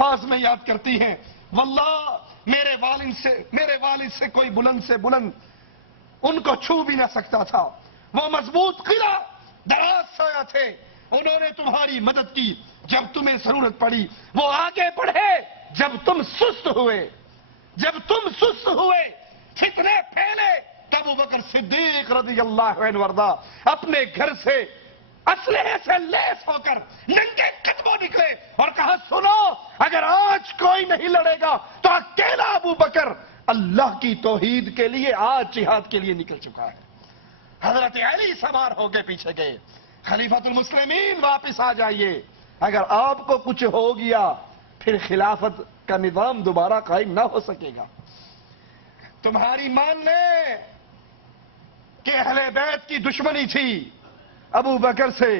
پاس میں یاد کرتی ہیں، واللہ میرے والد سے کوئی بلند سے بلند ان کو چھو بھی نہ سکتا تھا، وہ مضبوط قلعہ دراز سایہ تھے، انہوں نے تمہاری مدد کی جب تمہیں ضرورت پڑی، وہ آگے بڑھے جب تم سست ہوئے، فتنے پھیلے تو ابو بکر صدیق رضی اللہ عنہ وارضا اپنے گھر سے اسلحے سے لیس ہو کر ننگے قدموں نکلے اور کہا سنو، اگر آج کوئی نہیں لڑے گا تو اکیلا ابو بکر اللہ کی توحید کے لیے آج جہاد کے لیے نکل چکا ہے۔ حضرت علی سوار ہو کے پیچھے گئے، خلیفۃ المسلمین واپس آ جائیے، اگر آپ کو کچھ ہو گیا پھر خلافت کا نظام دوبارہ قائم نہ ہو سکے گا۔ تمہاری مان لے کہ اہل بیت کی دشمنی تھی ابو بکر سے،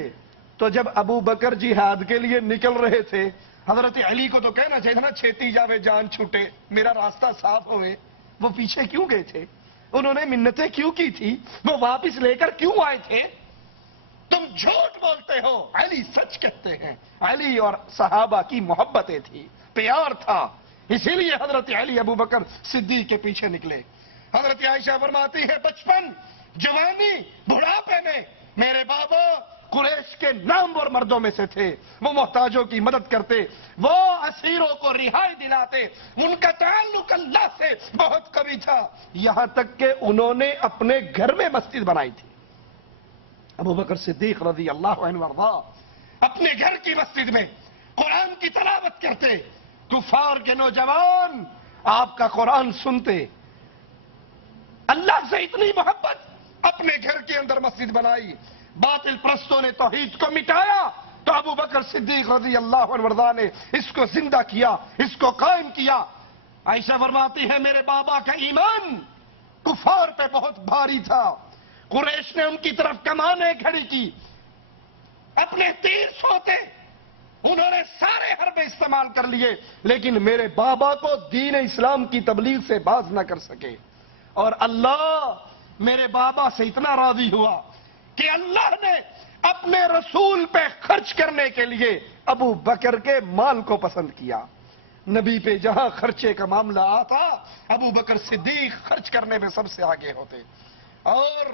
تو جب ابو بکر جہاد کے لیے نکل رہے تھے حضرت علی کو تو کہنا چاہیے نا چھیتی جاوے جان چھوٹے، میرا راستہ صاف ہوئے، وہ پیچھے کیوں گئے تھے؟ انہوں نے منتیں کیوں کی تھی؟ وہ واپس لے کر کیوں آئے تھے؟ تم جھوٹ بولتے ہو، علی سچ کہتے ہیں۔ علی اور صحابہ کی محبتیں تھی، پیار تھا، اسی لیے حضرت علی ابو بکر صدیق کے پیچھے نکلے۔ حضرت عائشہ فرماتی ہے بچپن، جوانی، بڑھاپے میں میرے بابا قریش کے نامور مردوں میں سے تھے، وہ محتاجوں کی مدد کرتے، وہ اسیروں کو رہائی دلاتے، ان کا تعلق اللہ سے بہت قوی تھا، یہاں تک کہ انہوں نے اپنے گھر میں مسجد بنائی تھی۔ ابو بکر صدیق رضی اللہ عنہ وارضا اپنے گھر کی مسجد میں قرآن کی تلاوت کرتے، کفار کے نوجوان آپ کا قرآن سنتے، اللہ سے اتنی محبت، اپنے گھر کے اندر مسجد بنائی، باطل پرستوں نے توحید کو مٹایا تو ابو بکر صدیق رضی اللہ عنہ وارضا نے اس کو زندہ کیا، اس کو قائم کیا۔ عائشہ فرماتی ہے میرے بابا کا ایمان کفار پہ بہت بھاری تھا، قریش نے ان کی طرف کمانیں کھڑی کی، اپنے تیر سوتے، انہوں نے سارے حربے استعمال کر لیے، لیکن میرے بابا کو دین اسلام کی تبلیغ سے باز نہ کر سکے، اور اللہ میرے بابا سے اتنا راضی ہوا کہ اللہ نے اپنے رسول پہ خرچ کرنے کے لیے ابو بکر کے مال کو پسند کیا۔ نبی پہ جہاں خرچے کا معاملہ آتا ابو بکر صدیق خرچ کرنے میں سب سے آگے ہوتے، اور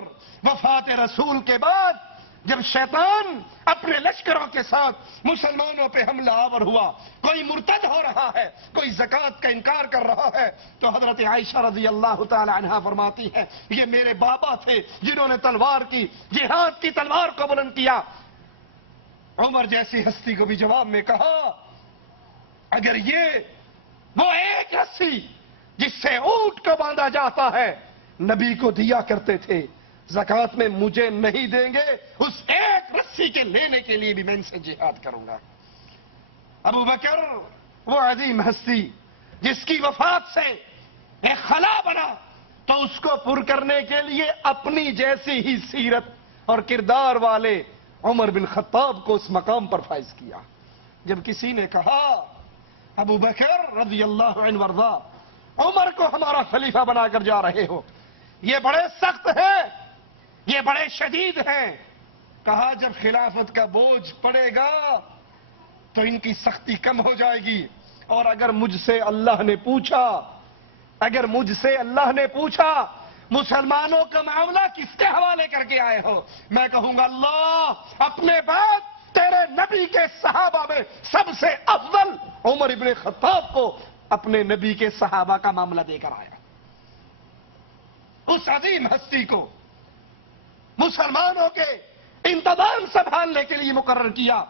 وفات رسول کے بعد جب شیطان اپنے لشکروں کے ساتھ مسلمانوں پہ حملہ آور ہوا، کوئی مرتد ہو رہا ہے، کوئی زکوٰۃ کا انکار کر رہا ہے، تو حضرت عائشہ رضی اللہ تعالی عنہا فرماتی ہے یہ میرے بابا تھے جنہوں نے تلوار کی، جہاد کی تلوار کو بلند کیا۔ عمر جیسی ہستی کو بھی جواب میں کہا اگر یہ وہ ایک رسی جس سے اونٹ کو باندھا جاتا ہے نبی کو دیا کرتے تھے، زکوٰۃ میں مجھے نہیں دیں گے، اس ایک رسی کے لینے کے لیے بھی میں ان سے جہاد کروں گا۔ ابو بکر وہ عظیم ہستی جس کی وفات سے ایک خلا بنا تو اس کو پر کرنے کے لیے اپنی جیسی ہی سیرت اور کردار والے عمر بن خطاب کو اس مقام پر فائز کیا۔ جب کسی نے کہا ابو بکر رضی اللہ عنہ وارضا عمر کو ہمارا خلیفہ بنا کر جا رہے ہو، یہ بڑے سخت ہیں، یہ بڑے شدید ہیں، کہا جب خلافت کا بوجھ پڑے گا تو ان کی سختی کم ہو جائے گی، اور اگر مجھ سے اللہ نے پوچھا مسلمانوں کا معاملہ کس کے حوالے کر کے آئے ہو، میں کہوں گا اللہ اپنے بعد تیرے نبی کے صحابہ میں سب سے افضل عمر ابن خطاب کو اپنے نبی کے صحابہ کا معاملہ دے کر آیا۔ اس عظیم ہستی کو مسلمانوں کے انتظام سنبھالنے کے لیے مقرر کیا،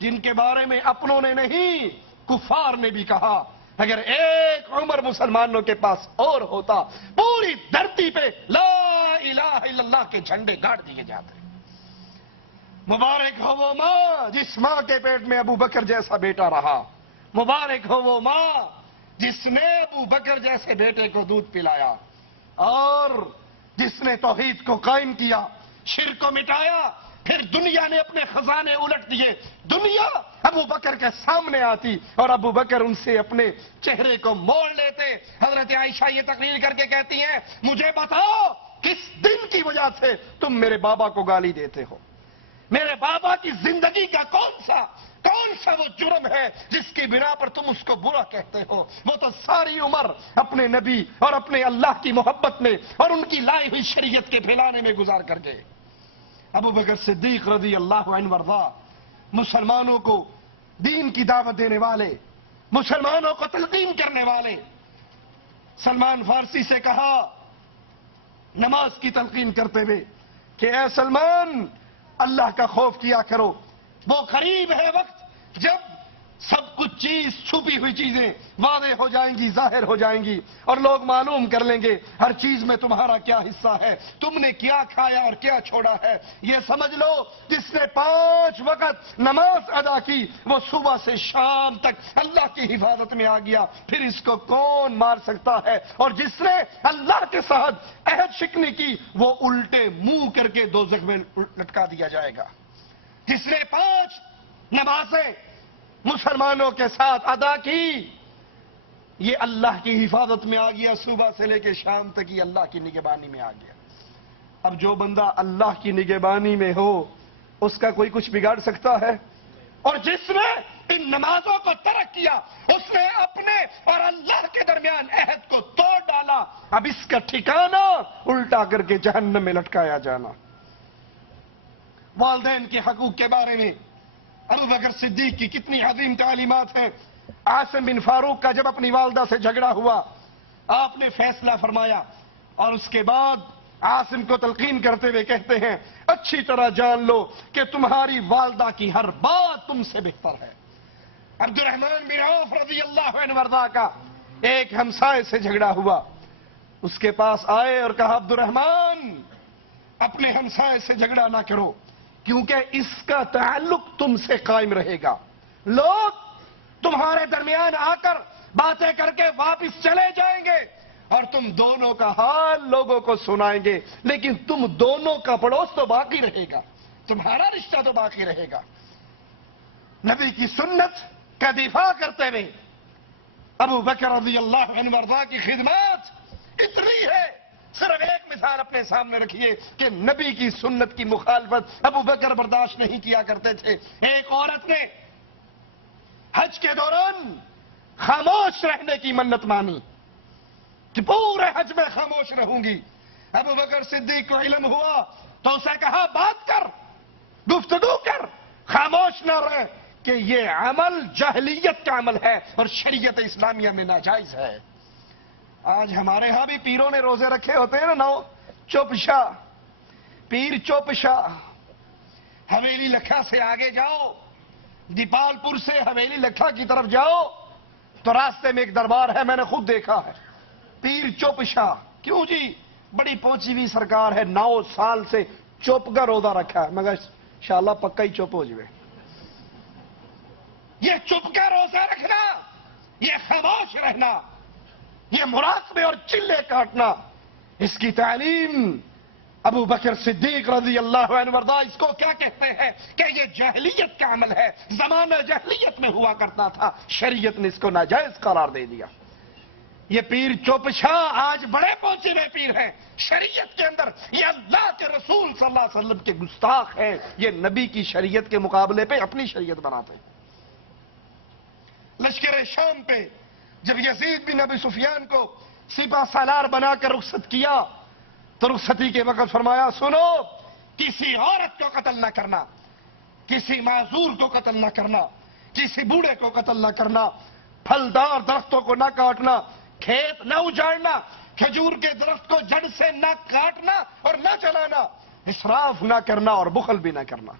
جن کے بارے میں اپنوں نے نہیں کفار نے بھی کہا اگر ایک عمر مسلمانوں کے پاس اور ہوتا پوری دھرتی پہ لا الہ الا اللہ کے جھنڈے گاڑ دیے جاتے۔ مبارک ہو وہ ماں جس ماں کے پیٹ میں ابو بکر جیسا بیٹا رہا، مبارک ہو وہ ماں جس نے ابو بکر جیسے بیٹے کو دودھ پلایا اور جس نے توحید کو قائم کیا، شرک کو مٹایا، پھر دنیا نے اپنے خزانے الٹ دیے، دنیا ابو بکر کے سامنے آتی اور ابو بکر ان سے اپنے چہرے کو موڑ لیتے۔ حضرت عائشہ یہ تقریر کر کے کہتی ہیں مجھے بتاؤ کس دن کی وجہ سے تم میرے بابا کو گالی دیتے ہو، میرے بابا کی زندگی کا کون سا کون سا وہ جرم ہے جس کی بنا پر تم اس کو برا کہتے ہو؟ وہ تو ساری عمر اپنے نبی اور اپنے اللہ کی محبت میں اور ان کی لائی ہوئی شریعت کے پھیلانے میں گزار کر گئے۔ ابو بکر صدیق رضی اللہ عنہ وارضا مسلمانوں کو دین کی دعوت دینے والے، مسلمانوں کو تلقین کرنے والے۔ سلمان فارسی سے کہا نماز کی تلقین کرتے ہوئے کہ اے سلمان، اللہ کا خوف کیا کرو، وہ قریب ہے وقت جب سب کچھ چیز، چھپی ہوئی چیزیں واضح ہو جائیں گی، ظاہر ہو جائیں گی، اور لوگ معلوم کر لیں گے ہر چیز میں تمہارا کیا حصہ ہے، تم نے کیا کھایا اور کیا چھوڑا ہے۔ یہ سمجھ لو جس نے 5 وقت نماز ادا کی وہ صبح سے شام تک اللہ کی حفاظت میں آ گیا، پھر اس کو کون مار سکتا ہے؟ اور جس نے اللہ کے ساتھ عہد شکنی کی وہ الٹے منہ کر کے دوزخ میں لٹکا دیا جائے گا۔ جس نے 5 نمازیں مسلمانوں کے ساتھ ادا کی یہ اللہ کی حفاظت میں آ گیا، صبح سے لے کے شام تک یہ اللہ کی نگہبانی میں آ گیا۔ اب جو بندہ اللہ کی نگہبانی میں ہو اس کا کوئی کچھ بگاڑ سکتا ہے؟ اور جس نے ان نمازوں کو ترک کیا اس نے اپنے اور اللہ کے درمیان عہد کو توڑ ڈالا۔ اب اس کا ٹھکانہ الٹا کر کے جہنم میں لٹکایا جانا۔ والدین کے حقوق کے بارے میں ابو بکر صدیق کی کتنی عظیم تعلیمات ہیں۔ عاصم بن فاروق کا جب اپنی والدہ سے جھگڑا ہوا آپ نے فیصلہ فرمایا اور اس کے بعد عاصم کو تلقین کرتے ہوئے کہتے ہیں اچھی طرح جان لو کہ تمہاری والدہ کی ہر بات تم سے بہتر ہے۔ عبد الرحمن بن عوف رضی اللہ عنہ وارضا کا ایک ہمسائے سے جھگڑا ہوا، اس کے پاس آئے اور کہا عبد الرحمن اپنے ہمسائے سے جھگڑا نہ کرو کیونکہ اس کا تعلق تم سے قائم رہے گا۔ لوگ تمہارے درمیان آ کر باتیں کر کے واپس چلے جائیں گے اور تم دونوں کا حال لوگوں کو سنائیں گے، لیکن تم دونوں کا پڑوس تو باقی رہے گا، تمہارا رشتہ تو باقی رہے گا۔ نبی کی سنت کا دفاع کرتے ہوئے ابو بکر رضی اللہ عنہ وارضا کی خدمات اتنی ہے، صرف ایک مثال اپنے سامنے رکھیے کہ نبی کی سنت کی مخالفت ابو بکر برداشت نہیں کیا کرتے تھے۔ ایک عورت نے حج کے دوران خاموش رہنے کی منت مانی کہ پورے حج میں خاموش رہوں گی۔ ابو بکر صدیق کو علم ہوا تو اسے کہا بات کر، گفتگو کر، خاموش نہ رہ کہ یہ عمل جاہلیت کا عمل ہے اور شریعت اسلامیہ میں ناجائز ہے۔ آج ہمارے ہاں بھی پیروں نے روزے رکھے ہوتے ہیں نا، چپ شاہ، پیر چپ شاہ۔ حویلی لکھا سے آگے جاؤ، دیپال پور سے حویلی لکھا کی طرف جاؤ تو راستے میں ایک دربار ہے، میں نے خود دیکھا ہے، پیر چپ شاہ۔ کیوں جی؟ بڑی پہنچی ہوئی سرکار ہے، 9 سال سے چپ کا روزہ رکھا ہے، مگر انشاءاللہ پکا ہی چپ ہو جائے۔ یہ چپ کا روزہ رکھنا، یہ خاموش رہنا، یہ مراقبے اور چلے کاٹنا، اس کی تعلیم ابو بکر صدیق رضی اللہ عنہ وارضا اس کو کیا کہتے ہیں کہ یہ جاہلیت کا عمل ہے، زمانہ جاہلیت میں ہوا کرتا تھا، شریعت نے اس کو ناجائز قرار دے دیا۔ یہ پیر چوپ شاہ آج بڑے پہنچے ہوئے پیر ہیں شریعت کے اندر، یہ اللہ کے رسول صلی اللہ علیہ وسلم کے گستاخ ہیں، یہ نبی کی شریعت کے مقابلے پہ اپنی شریعت بناتے ہیں۔ لشکر شام پہ جب یزید بن ابی سفیان کو سپہ سالار بنا کر رخصت کیا تو رخصتی کے وقت فرمایا سنو، کسی عورت کو قتل نہ کرنا، کسی معذور کو قتل نہ کرنا، کسی بوڑھے کو قتل نہ کرنا، پھلدار درختوں کو نہ کاٹنا، کھیت نہ اجاڑنا، کھجور کے درخت کو جڑ سے نہ کاٹنا اور نہ جلانا، اسراف نہ کرنا اور بخل بھی نہ کرنا۔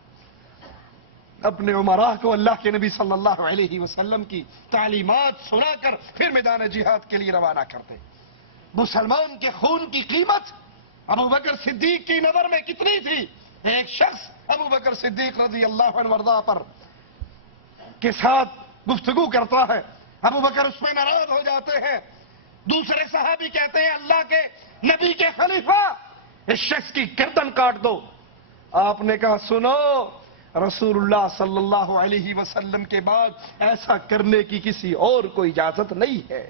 اپنے عمراء کو اللہ کے نبی صلی اللہ علیہ وسلم کی تعلیمات سنا کر پھر میدان جہاد کے لیے روانہ کرتے۔ مسلمان کے خون کی قیمت ابو بکر صدیق کی نظر میں کتنی تھی؟ ایک شخص ابو بکر صدیق رضی اللہ عنہ وارضا پر کے ساتھ گفتگو کرتا ہے، ابو بکر اس میں ناراض ہو جاتے ہیں، دوسرے صحابی کہتے ہیں اللہ کے نبی کے خلیفہ اس شخص کی گردن کاٹ دو۔ آپ نے کہا سنو، رسول اللہ صلی اللہ علیہ وسلم کے بعد ایسا کرنے کی کسی اور کو اجازت نہیں ہے،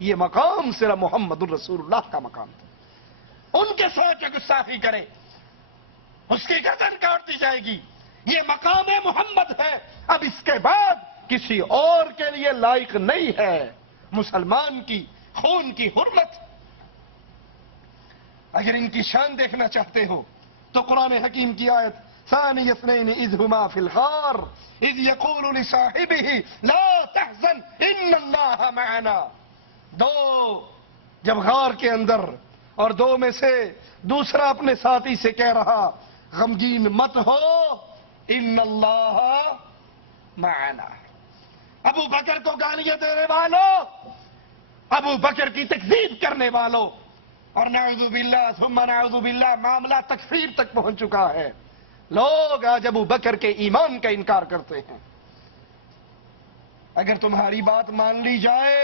یہ مقام صرف محمد الرسول اللہ کا مقام تھا۔ ان کے ساتھ جو گستاخی کرے اس کی گردن کاٹ دی جائے گی۔ یہ مقام محمد ہے، اب اس کے بعد کسی اور کے لیے لائق نہیں ہے مسلمان کی خون کی حرمت۔ اگر ان کی شان دیکھنا چاہتے ہو تو قرآن حکیم کی آیت ثانی اثنین اذ ہما فی الغار اذ یقول لصاحبہ لا تحزن ان اللہ معنا، جب غار کے اندر اور دو میں سے دوسرا اپنے ساتھی سے کہہ رہا غمگین مت ہو ان اللہ معنا۔ ابو بکر کو گالیاں دینے والوں، ابو بکر کی تکذیب کرنے والوں، اور نعوذ باللہ ثم نعوذ باللہ معاملہ تکفیر تک پہنچ چکا ہے۔ لوگ آج ابو بکر کے ایمان کا انکار کرتے ہیں۔ اگر تمہاری بات مان لی جائے،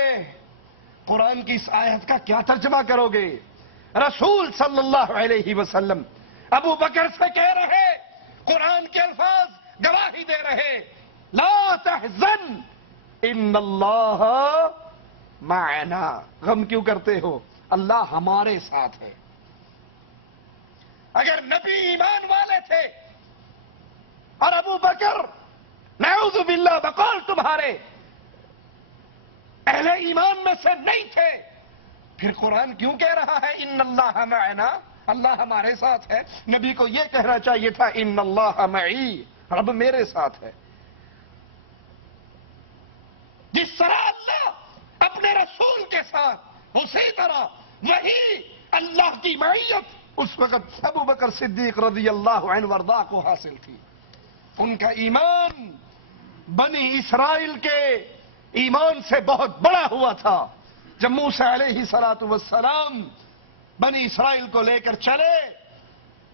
قرآن کی اس آیت کا کیا ترجمہ کرو گے؟ رسول صلی اللہ علیہ وسلم ابو بکر سے کہہ رہے، قرآن کے الفاظ گواہی دے رہے، لا تحزن ان اللہ معنا، غم کیوں کرتے ہو؟ اللہ ہمارے ساتھ ہے۔ اگر نبی ایمان والے تھے اور ابو بکر نعوذ باللہ بقول تمہارے اہل ایمان میں سے نہیں تھے، پھر قرآن کیوں کہہ رہا ہے ان اللہ معنا، اللہ ہمارے ساتھ ہے؟ نبی کو یہ کہنا چاہیے تھا ان اللہ معی، رب میرے ساتھ ہے۔ جس طرح اللہ اپنے رسول کے ساتھ، اسی طرح وہی اللہ کی معیت اس وقت ابو بکر صدیق رضی اللہ عنہ وارضاہ کو حاصل تھی۔ ان کا ایمان بنی اسرائیل کے ایمان سے بہت بڑا ہوا تھا۔ جب موسیٰ علیہ السلام بنی اسرائیل کو لے کر چلے،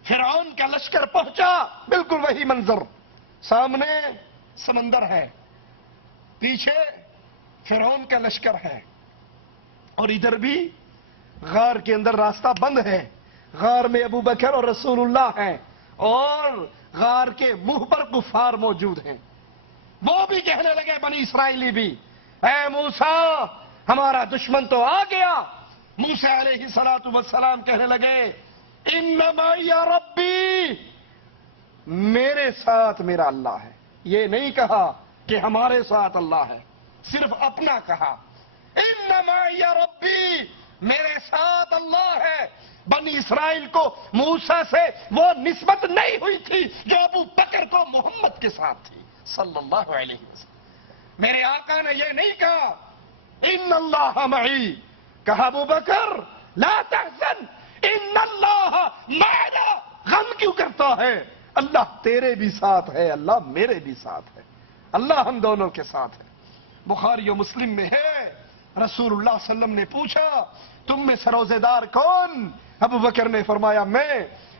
فرعون کا لشکر پہنچا، بالکل وہی منظر، سامنے سمندر ہے، پیچھے فرعون کا لشکر ہے، اور ادھر بھی غار کے اندر راستہ بند ہے، غار میں ابو بکر اور رسول اللہ ہیں، اور غار کے منہ پر کفار موجود ہیں۔ وہ بھی کہنے لگے، بنی اسرائیلی بھی، اے موسیٰ ہمارا دشمن تو آ گیا۔ موسیٰ علیہ السلام کہنے لگے انما یا ربی، میرے ساتھ میرا اللہ ہے۔ یہ نہیں کہا کہ ہمارے ساتھ اللہ ہے، صرف اپنا کہا، انما یا ربی، میرے ساتھ اللہ ہے۔ بنی اسرائیل کو موسیٰ سے وہ نسبت نہیں ہوئی تھی جو ابو بکر کو محمد کے ساتھ تھی صلی اللہ علیہ وسلم۔ میرے آقا نے یہ نہیں کہا ان اللہ معی، کہا ابو بکر لا تحزن ان اللہ معنا، غم کیوں کرتا ہے؟ اللہ تیرے بھی ساتھ ہے، اللہ میرے بھی ساتھ ہے، اللہ ہم دونوں کے ساتھ ہے۔ بخاری و مسلم میں ہے، رسول اللہ صلی اللہ علیہ وسلم نے پوچھا تم میں سروزے دار کون؟ ابو بکر نے فرمایا میں۔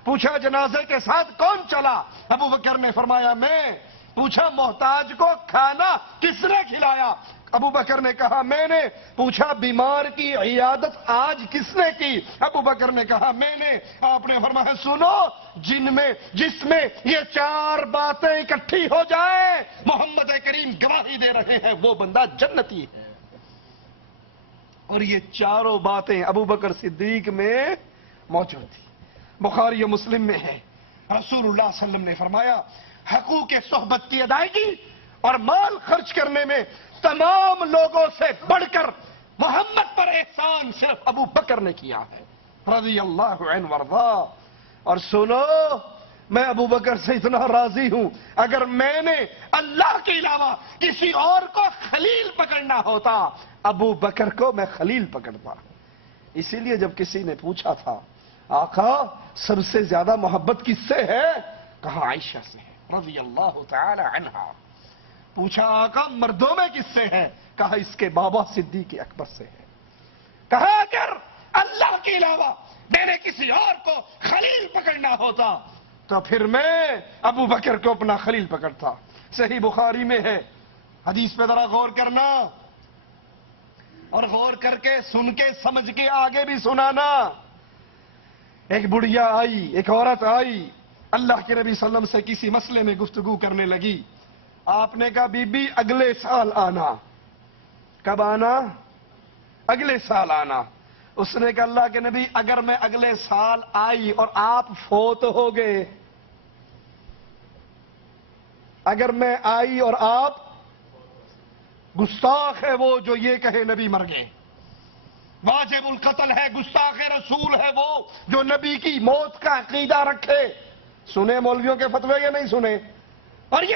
پوچھا جنازے کے ساتھ کون چلا؟ ابو بکر نے فرمایا میں۔ پوچھا محتاج کو کھانا کس نے کھلایا؟ ابو بکر نے کہا میں نے۔ پوچھا بیمار کی عیادت آج کس نے کی؟ ابو بکر نے کہا میں نے۔ آپ نے فرمایا سنو، جس میں یہ چار باتیں اکٹھی ہو جائیں، محمد کریم گواہی دے رہے ہیں وہ بندہ جنتی ہے۔ اور یہ چاروں باتیں ابو بکر صدیق میں موجود تھی۔ بخاری و مسلم میں ہے، رسول اللہ صلی اللہ علیہ وسلم نے فرمایا حقوق صحبت کی ادائیگی اور مال خرچ کرنے میں تمام لوگوں سے بڑھ کر محمد پر احسان صرف ابو بکر نے کیا ہے رضی اللہ عنہ وارضاہ۔ اور سنو، میں ابو بکر سے اتنا راضی ہوں، اگر میں نے اللہ کے علاوہ کسی اور کو خلیل پکڑنا ہوتا، ابو بکر کو میں خلیل پکڑتا۔ اسی لیے جب کسی نے پوچھا تھا آقا سب سے زیادہ محبت کس سے ہے؟ کہا عائشہ سے ہے رضی اللہ تعالی عنہا۔ پوچھا آقا مردوں میں کس سے ہے؟ کہا اس کے بابا صدیق اکبر سے ہے۔ کہا اگر اللہ کے علاوہ میں نے کسی اور کو خلیل پکڑنا ہوتا تو پھر میں ابو بکر کو اپنا خلیل پکڑتا۔ صحیح بخاری میں ہے، حدیث پہ ذرا غور کرنا، اور غور کر کے سن کے سمجھ کے آگے بھی سنانا۔ ایک بڑھیا آئی، ایک عورت آئی، اللہ کے نبی صلی اللہ علیہ وسلم سے کسی مسئلے میں گفتگو کرنے لگی۔ آپ نے کہا بی بی اگلے سال آنا۔ کب آنا؟ اگلے سال آنا۔ اس نے کہا اللہ کے نبی اگر میں اگلے سال آئی اور آپ فوت ہو گئے اگر میں آئی اور آپ، گستاخ ہے وہ جو یہ کہے نبی مر گئے، واجب القتل ہے، گستاخ رسول ہے وہ جو نبی کی موت کا عقیدہ رکھے۔ سنے مولویوں کے فتوے یا نہیں سنے؟ اور یہ